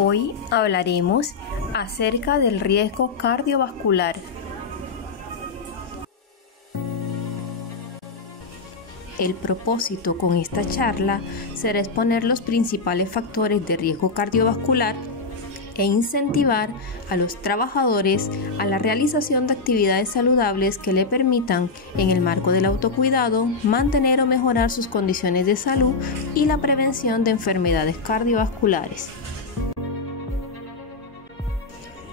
Hoy hablaremos acerca del riesgo cardiovascular. El propósito con esta charla será exponer los principales factores de riesgo cardiovascular e incentivar a los trabajadores a la realización de actividades saludables que le permitan, en el marco del autocuidado, mantener o mejorar sus condiciones de salud y la prevención de enfermedades cardiovasculares.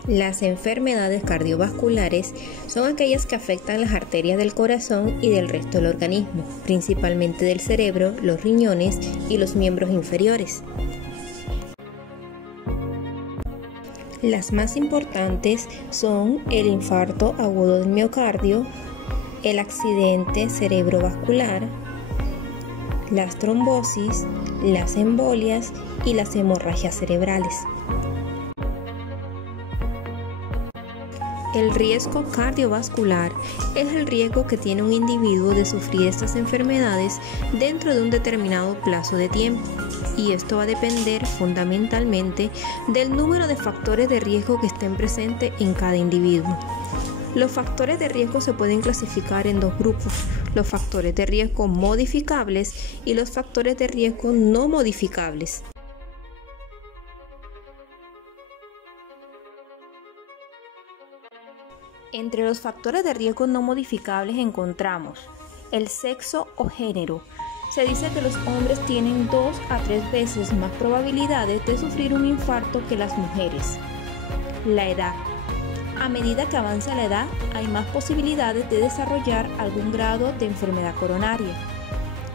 Las enfermedades cardiovasculares son aquellas que afectan las arterias del corazón y del resto del organismo, principalmente del cerebro, los riñones y los miembros inferiores. Las más importantes son el infarto agudo del miocardio, el accidente cerebrovascular, las trombosis, las embolias y las hemorragias cerebrales. El riesgo cardiovascular es el riesgo que tiene un individuo de sufrir estas enfermedades dentro de un determinado plazo de tiempo, y esto va a depender fundamentalmente del número de factores de riesgo que estén presentes en cada individuo. Los factores de riesgo se pueden clasificar en dos grupos: los factores de riesgo modificables y los factores de riesgo no modificables. Entre los factores de riesgo no modificables encontramos el sexo o género. Se dice que los hombres tienen 2 a 3 veces más probabilidades de sufrir un infarto que las mujeres. La edad. A medida que avanza la edad, hay más posibilidades de desarrollar algún grado de enfermedad coronaria.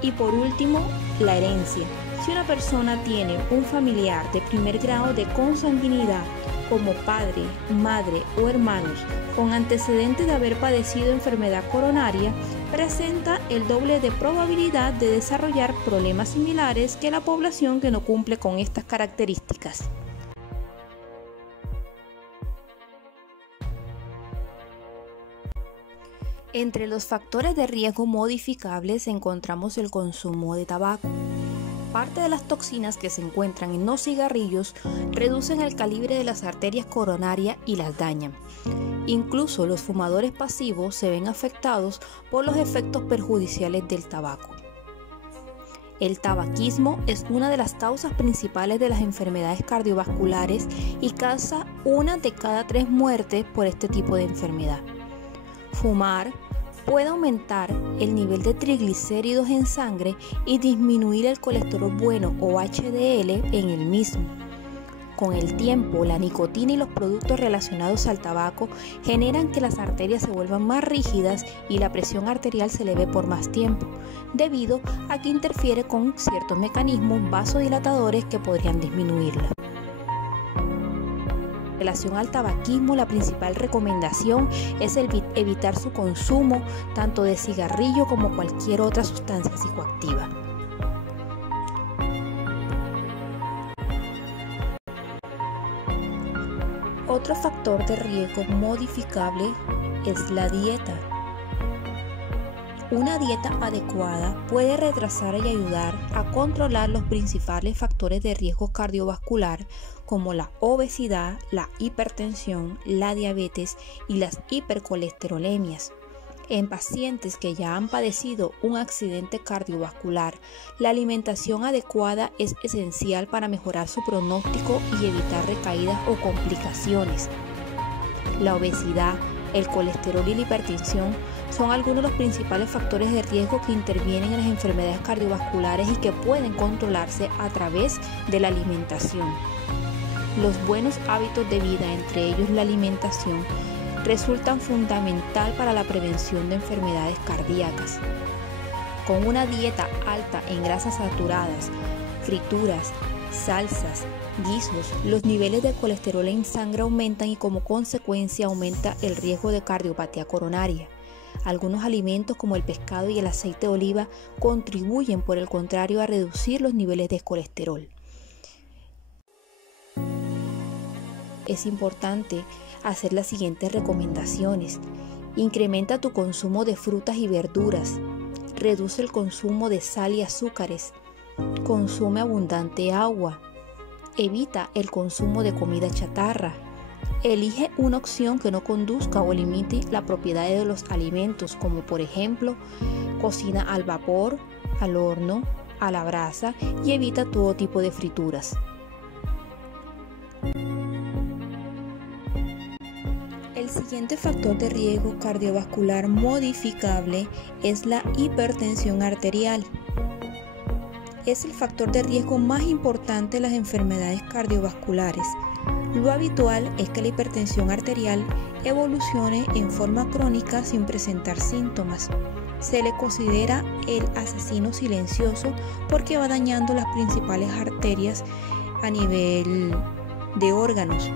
Y por último, la herencia. Si una persona tiene un familiar de primer grado de consanguinidad, como padre, madre o hermanos, con antecedentes de haber padecido enfermedad coronaria, presenta el doble de probabilidad de desarrollar problemas similares que la población que no cumple con estas características. Entre los factores de riesgo modificables encontramos el consumo de tabaco. Parte de las toxinas que se encuentran en los cigarrillos reducen el calibre de las arterias coronarias y las dañan. Incluso los fumadores pasivos se ven afectados por los efectos perjudiciales del tabaco. El tabaquismo es una de las causas principales de las enfermedades cardiovasculares y causa 1 de cada 3 muertes por este tipo de enfermedad. Fumar puede aumentar el nivel de triglicéridos en sangre y disminuir el colesterol bueno o HDL en el mismo. Con el tiempo, la nicotina y los productos relacionados al tabaco generan que las arterias se vuelvan más rígidas y la presión arterial se eleve por más tiempo, debido a que interfiere con ciertos mecanismos vasodilatadores que podrían disminuirla. En relación al tabaquismo, la principal recomendación es evitar su consumo tanto de cigarrillo como cualquier otra sustancia psicoactiva. Otro factor de riesgo modificable es la dieta. Una dieta adecuada puede retrasar y ayudar a controlar los principales factores de riesgo cardiovascular como la obesidad, la hipertensión, la diabetes y las hipercolesterolemias. En pacientes que ya han padecido un accidente cardiovascular, la alimentación adecuada es esencial para mejorar su pronóstico y evitar recaídas o complicaciones. La obesidad, el colesterol y la hipertensión son algunos de los principales factores de riesgo que intervienen en las enfermedades cardiovasculares y que pueden controlarse a través de la alimentación. Los buenos hábitos de vida, entre ellos la alimentación, resultan fundamental para la prevención de enfermedades cardíacas. Con una dieta alta en grasas saturadas, frituras, salsas, guisos, los niveles de colesterol en sangre aumentan y como consecuencia aumenta el riesgo de cardiopatía coronaria. Algunos alimentos como el pescado y el aceite de oliva contribuyen por el contrario a reducir los niveles de colesterol. Es importante hacer las siguientes recomendaciones. Incrementa tu consumo de frutas y verduras. Reduce el consumo de sal y azúcares. Consume abundante agua. Evita el consumo de comida chatarra. Elige una opción que no conduzca o limite la propiedad de los alimentos, como por ejemplo, cocina al vapor, al horno, a la brasa y evita todo tipo de frituras. El siguiente factor de riesgo cardiovascular modificable es la hipertensión arterial. Es el factor de riesgo más importante de las enfermedades cardiovasculares. Lo habitual es que la hipertensión arterial evolucione en forma crónica sin presentar síntomas. Se le considera el asesino silencioso porque va dañando las principales arterias a nivel de órganos.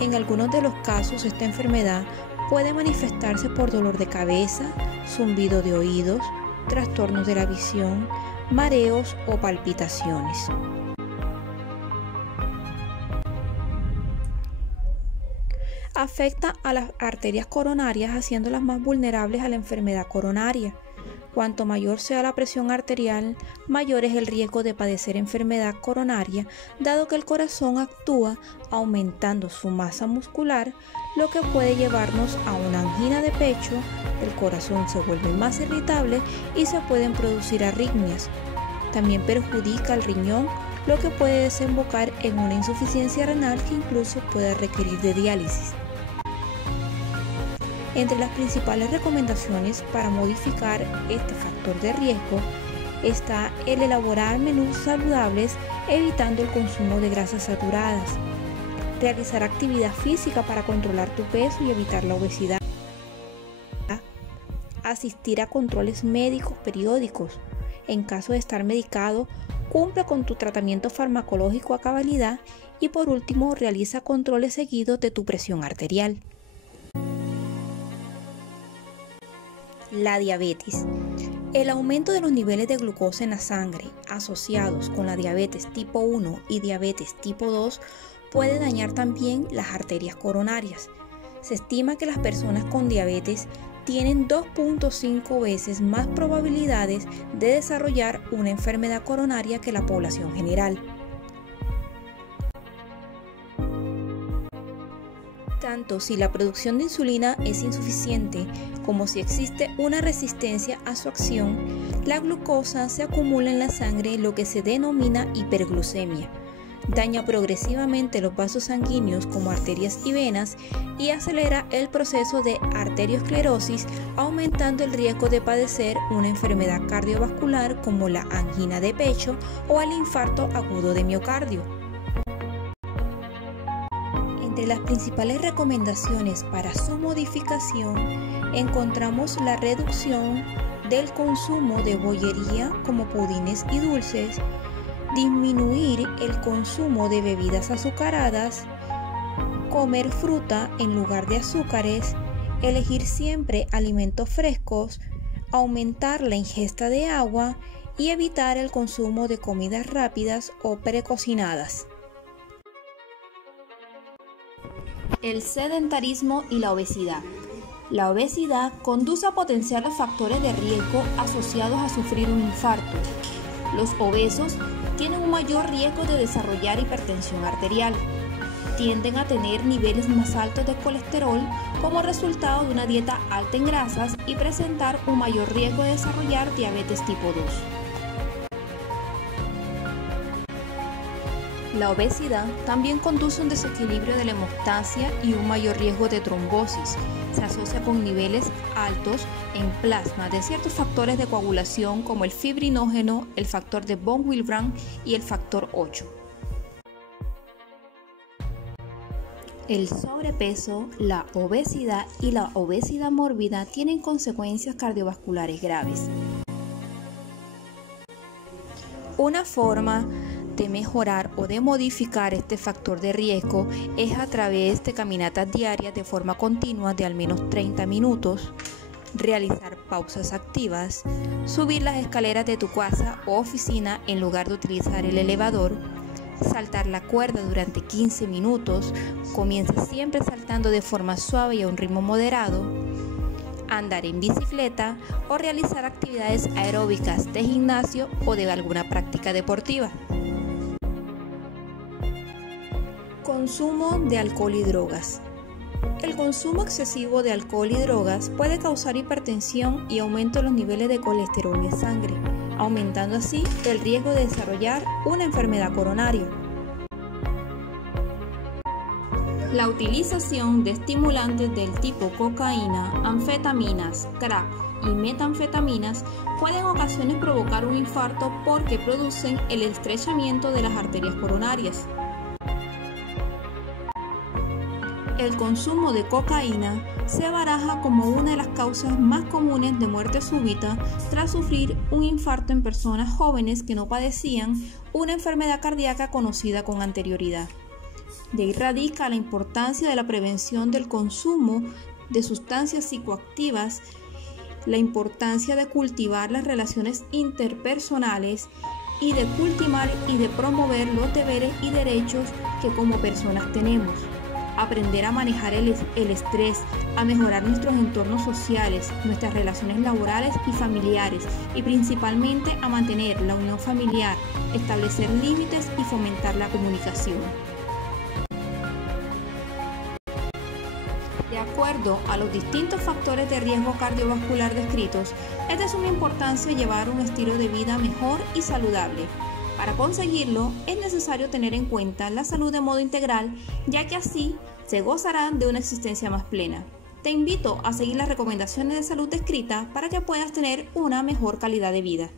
En algunos de los casos, esta enfermedad puede manifestarse por dolor de cabeza, zumbido de oídos, trastornos de la visión, mareos o palpitaciones. Afecta a las arterias coronarias, haciéndolas más vulnerables a la enfermedad coronaria. Cuanto mayor sea la presión arterial, mayor es el riesgo de padecer enfermedad coronaria, dado que el corazón actúa aumentando su masa muscular, lo que puede llevarnos a una angina de pecho, el corazón se vuelve más irritable y se pueden producir arritmias. También perjudica al riñón, lo que puede desembocar en una insuficiencia renal que incluso puede requerir de diálisis. Entre las principales recomendaciones para modificar este factor de riesgo está el elaborar menús saludables evitando el consumo de grasas saturadas, realizar actividad física para controlar tu peso y evitar la obesidad, asistir a controles médicos periódicos. En caso de estar medicado, cumple con tu tratamiento farmacológico a cabalidad y por último realiza controles seguidos de tu presión arterial. La diabetes. El aumento de los niveles de glucosa en la sangre asociados con la diabetes tipo 1 y diabetes tipo 2 puede dañar también las arterias coronarias. Se estima que las personas con diabetes tienen 2.5 veces más probabilidades de desarrollar una enfermedad coronaria que la población general. Tanto si la producción de insulina es insuficiente como si existe una resistencia a su acción, la glucosa se acumula en la sangre, lo que se denomina hiperglucemia. Daña progresivamente los vasos sanguíneos como arterias y venas y acelera el proceso de arteriosclerosis, aumentando el riesgo de padecer una enfermedad cardiovascular como la angina de pecho o el infarto agudo de miocardio. Entre las principales recomendaciones para su modificación encontramos la reducción del consumo de bollería como pudines y dulces, disminuir el consumo de bebidas azucaradas, comer fruta en lugar de azúcares, elegir siempre alimentos frescos, aumentar la ingesta de agua y evitar el consumo de comidas rápidas o precocinadas. El sedentarismo y la obesidad. La obesidad conduce a potenciar los factores de riesgo asociados a sufrir un infarto. Los obesos tienen un mayor riesgo de desarrollar hipertensión arterial. Tienden a tener niveles más altos de colesterol como resultado de una dieta alta en grasas y presentar un mayor riesgo de desarrollar diabetes tipo 2. La obesidad también conduce a un desequilibrio de la hemostasia y un mayor riesgo de trombosis. Se asocia con niveles altos en plasma de ciertos factores de coagulación como el fibrinógeno, el factor de von Willebrand y el factor 8. El sobrepeso, la obesidad y la obesidad mórbida tienen consecuencias cardiovasculares graves. Una forma de mejorar o de modificar este factor de riesgo es a través de caminatas diarias de forma continua de al menos 30 minutos, realizar pausas activas, subir las escaleras de tu casa o oficina en lugar de utilizar el elevador, saltar la cuerda durante 15 minutos, comienza siempre saltando de forma suave y a un ritmo moderado, andar en bicicleta o realizar actividades aeróbicas de gimnasio o de alguna práctica deportiva. Consumo de alcohol y drogas. El consumo excesivo de alcohol y drogas puede causar hipertensión y aumento en los niveles de colesterol en sangre, aumentando así el riesgo de desarrollar una enfermedad coronaria. La utilización de estimulantes del tipo cocaína, anfetaminas, crack y metanfetaminas puede en ocasiones provocar un infarto porque producen el estrechamiento de las arterias coronarias. El consumo de cocaína se baraja como una de las causas más comunes de muerte súbita tras sufrir un infarto en personas jóvenes que no padecían una enfermedad cardíaca conocida con anterioridad. De ahí radica la importancia de la prevención del consumo de sustancias psicoactivas, la importancia de cultivar las relaciones interpersonales y de cultivar y de promover los deberes y derechos que como personas tenemos. Aprender a manejar el estrés, a mejorar nuestros entornos sociales, nuestras relaciones laborales y familiares y principalmente a mantener la unión familiar, establecer límites y fomentar la comunicación. De acuerdo a los distintos factores de riesgo cardiovascular descritos, es de suma importancia llevar un estilo de vida mejor y saludable. Para conseguirlo, es necesario tener en cuenta la salud de modo integral, ya que así se gozará de una existencia más plena. Te invito a seguir las recomendaciones de salud descritas para que puedas tener una mejor calidad de vida.